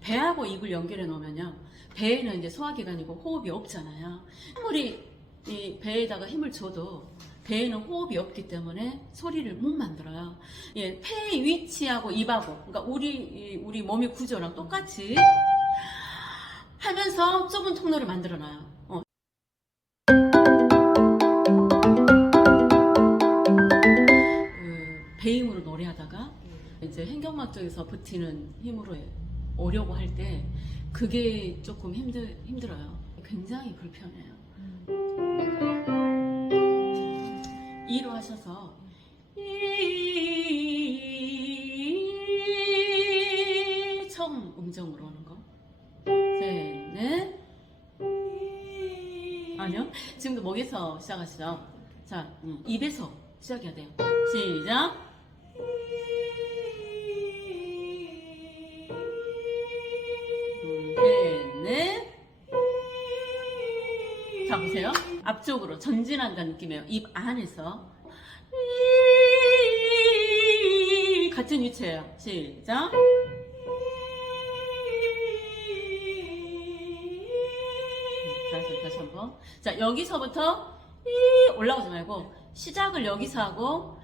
배하고 입을 연결해 놓으면요, 배에는 이제 소화기관이고 호흡이 없잖아요. 아무리 이 배에다가 힘을 줘도 배에는 호흡이 없기 때문에 소리를 못 만들어요. 예, 폐의 위치하고 입하고, 그러니까 우리 몸의 구조랑 똑같이 하면서 좁은 통로를 만들어놔요. 배힘으로 노래하다가 이제 횡격막 쪽에서 버티는 힘으로 오려고 할 때 그게 조금 힘들어요. 굉장히 불편해요. 이로 하셔서 처음 음정으로 오는 거. 셋, 넷. 아니요. 지금도 목에서 시작하시죠. 자, 입에서 시작해야 돼요. 시작. 넷. 자, 보세요. 앞쪽으로 전진한다는 느낌이에요. 입 안에서. 같은 위치예요. 시작. 다시 한번. 자, 여기서부터 올라오지 말고 시작을 여기서 하고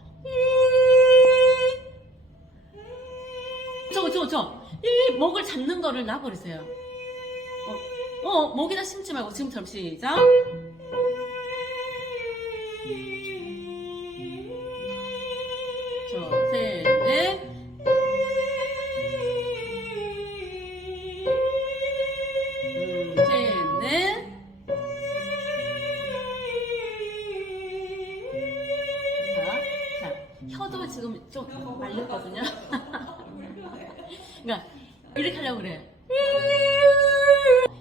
이 목을 잡는 거를 놔버리세요. 목에다 심지 말고 지금처럼 시작. 셋, 넷. 셋, 넷. 자, 혀도 지금 좀 말렸거든요. 그러니까 이렇게 하려고 그래.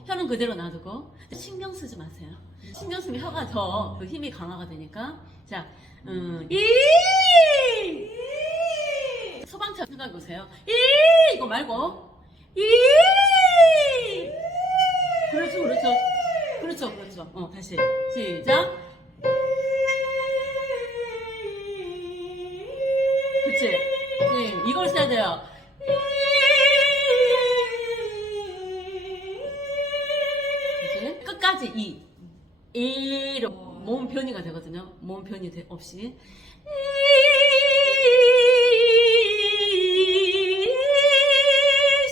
혀는 그대로 놔두고 신경 쓰지 마세요. 신경 쓰면 혀가 더 그 힘이 강화가 되니까. 자, 소방차 생각해 보세요. 이거 말고 그렇죠. 다시 시작. 그치? 이걸 써야 돼요. 그치? 끝까지 이로 몸 변이가 되거든요. 몸 변이 없이.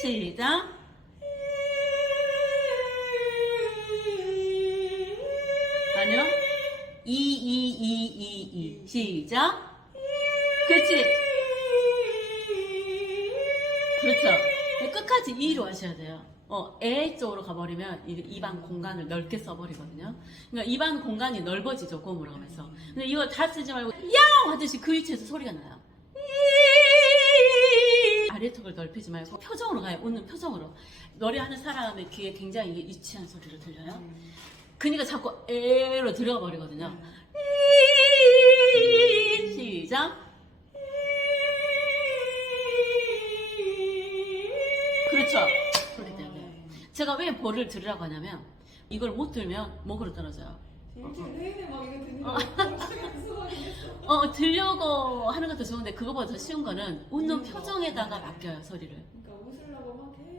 시작. 아니요. 시작. 그렇지. 그렇죠. 끝까지 이로 하셔야 돼요. 에 쪽으로 가버리면 입안 공간을 넓게 써버리거든요. 그러니까 입안 공간이 넓어지죠, 고음으로 하면서. 근데 이거 다 쓰지 말고 야옹 하듯이 그 위치에서 소리가 나요. 아래턱을 넓히지 말고 표정으로 가요. 웃는 표정으로. 노래하는 사람의 귀에 굉장히 이게 유치한 소리로 들려요. 그러니까 자꾸 에로 들어가 버리거든요. 시작. 그렇죠. 소리 때문에. 제가 왜 볼을 들으라고 하냐면 이걸 못 들면 목으로 떨어져요. 내내 막 이거 듣는 거 들려고 하는 것도 좋은데 그거보다 더 쉬운 거는 웃는 표정에다가 맡겨요, 소리를. 그러니까 웃으려고 막 계속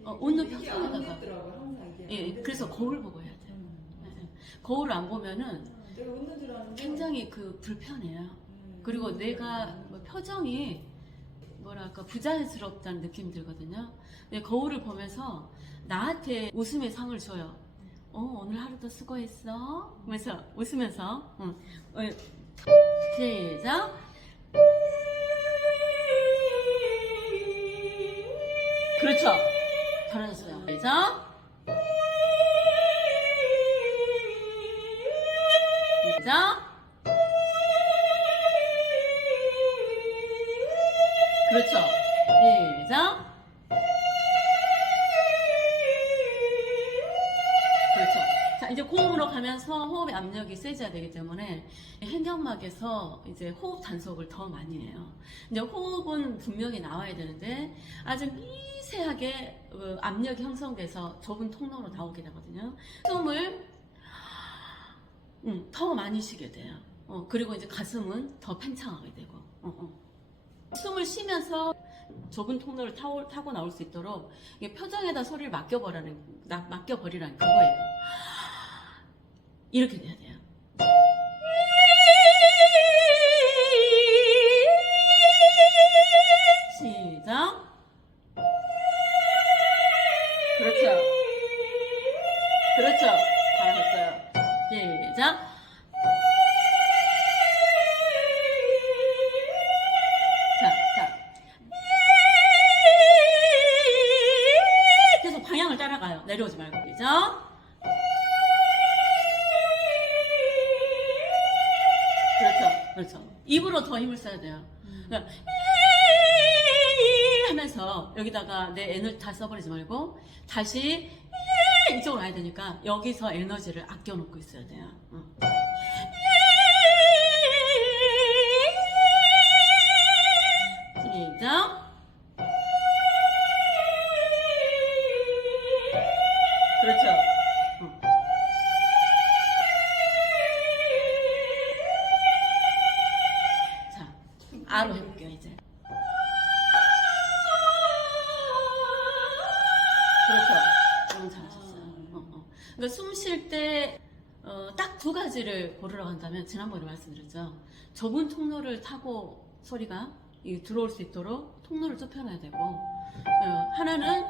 이렇게 웃는 이게 표정에다가. 안 되더라고요, 항상 이게. 예, 그래서 거울 보고 해야 돼요. 거울을 안 보면은 내가 웃는 줄 아는데 굉장히 불편해요. 그리고 내가 표정이 뭐랄까 부자연스럽다는 느낌이 들거든요. 근데 거울을 보면서 나한테 웃음의 상을 줘요. 오늘 하루도 수고했어. 하면서 웃으면서 시작. 그렇죠. 잘하셨어요. 시작. 시작. 그렇죠. 시작. 그렇죠. 자, 이제 고음으로 가면서 호흡의 압력이 세져야 되기 때문에 횡격막에서 이제 호흡 단속을 더 많이 해요. 이제 호흡은 분명히 나와야 되는데 아주 미세하게 압력이 형성돼서 좁은 통로로 나오게 되거든요. 숨을 더 많이 쉬게 돼요. 그리고 이제 가슴은 더 팽창하게 되고. 숨을 쉬면서 좁은 통로를 타고 나올 수 있도록 이게 표정에다 소리를 맡겨버리라는 그거예요. 이렇게 돼야 돼요. 시작. 그렇죠. 그렇죠. 잘하셨어요. 시작. 자. 계속 방향을 따라가요. 내려오지 말고. 시작. 그렇죠. 입으로 더 힘을 써야 돼요. 그러니까 하면서 여기다가 내 에너지 다 써버리지 말고 다시 이쪽으로 가야 되니까 여기서 에너지를 아껴놓고 있어야 돼요. 시작. 그렇죠. 자, 아로 해볼게요 이제. 그렇죠. 너무 잘하셨어요. 그러니까 숨 쉴 때 딱 두 가지를 고르라고 한다면 지난번에 말씀드렸죠. 좁은 통로를 타고 소리가 들어올 수 있도록 통로를 좁혀놔야 되고 하나는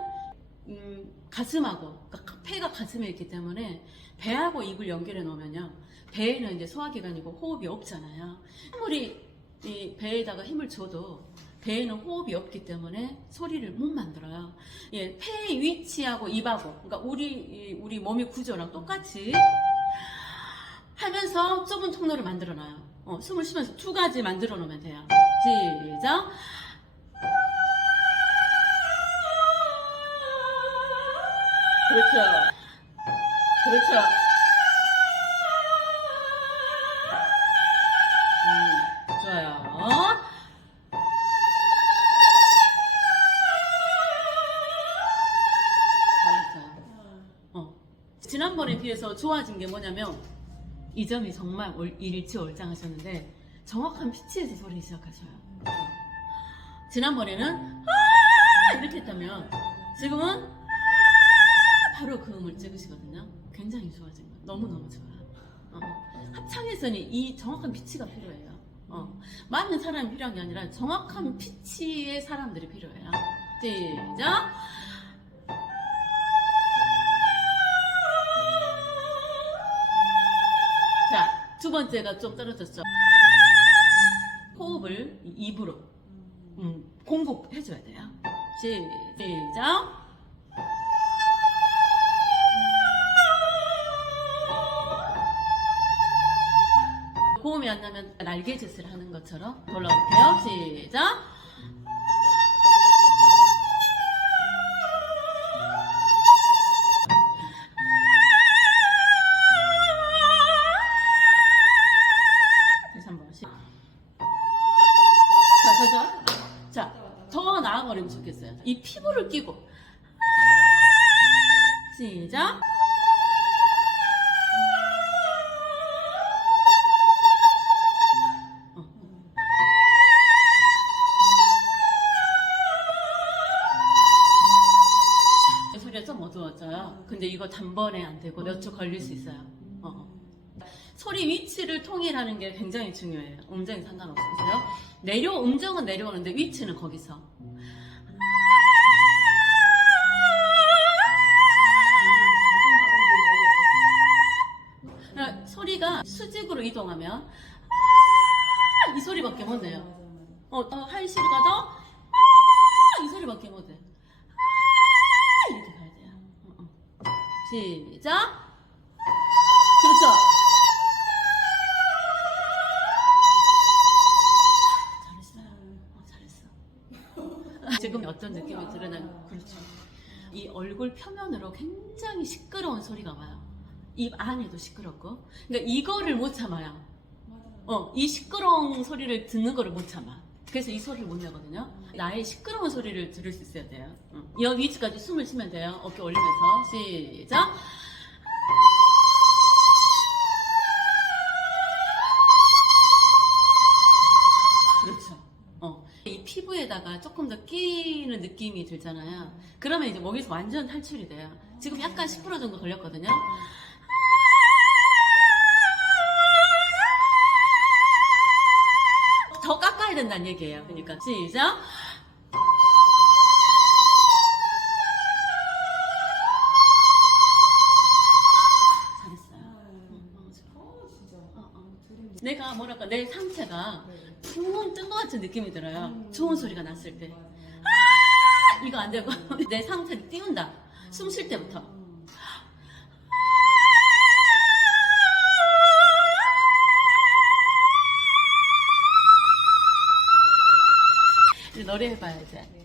가슴하고 그러니까 폐가 가슴에 있기 때문에 배하고 입을 연결해 놓으면요. 배에는 이제 소화기관이고 호흡이 없잖아요. 아무리 이 배에다가 힘을 줘도 배에는 호흡이 없기 때문에 소리를 못 만들어요. 예, 폐의 위치하고 입하고, 그러니까 우리 몸의 구조랑 똑같이 하면서 좁은 통로를 만들어놔요. 숨을 쉬면서 두 가지 만들어 놓으면 돼요. 시작. 그렇죠. 그렇죠. 좋아요. 지난번에 비해서 좋아진 게 뭐냐면 이 점이 정말 일치월장하셨는데 정확한 피치에서 소리 시작하셔요. 지난번에는 이렇게 했다면 지금은 바로 그 음을 찍으시거든요. 굉장히 좋아진 거예요. 너무너무 좋아요. 합창에서는 이 정확한 피치가 필요해요. 많은 사람이 필요한 게 아니라 정확한 피치의 사람들이 필요해요. 시작. 자, 두 번째가 좀 떨어졌죠. 호흡을 입으로 공급해줘야 돼요. 시작. 고음이 안 나면 날개짓을 하는 것처럼 돌아올게요. 시작. 다시 한 번. 자, 더 나아버리면 좋겠어요. 이 피부를 끼고 시작. 소리가 좀 어두워져요. 근데 이거 단번에 안 되고 몇 초 걸릴 수 있어요. 소리 위치를 통일하는 게 굉장히 중요해요. 음정이 상관없으세요. 음정은 내려오는데 위치는 거기서. 그러니까 소리가 수직으로 이동하면 이 소리밖에 못 내요. 하이시로 가도 이 소리밖에 못 해. 이렇게 가야 돼요. 시작. 그렇죠. 잘했어. 지금 어떤 느낌이 드러나는, 그렇죠. 이 얼굴 표면으로 굉장히 시끄러운 소리가 와요. 입 안에도 시끄럽고. 그러니까 이거를 못 참아요. 이 시끄러운 소리를 듣는 거를 못 참아. 그래서 이 소리를 못 내거든요. 나의 시끄러운 소리를 들을 수 있어야 돼요. 여기 위치까지 숨을 쉬면 돼요. 어깨 올리면서. 시작. 그렇죠. 이 피부에다가 하니까 조금 더 끼는 느낌이 들잖아요. 그러면 이제 목에서 완전 탈출이 돼요. 지금 약간 10% 정도 걸렸거든요. 더 깎아야 된다는 얘기예요. 그러니까 시작. 내가 뭐랄까 내 상체가 붕 뜬 것 같은 느낌이 들어요. 좋은 소리가 났을 때. 아! 이거 안 되고 내 상체를 띄운다. 숨 쉴 때부터. 이제 노래 해봐야 돼.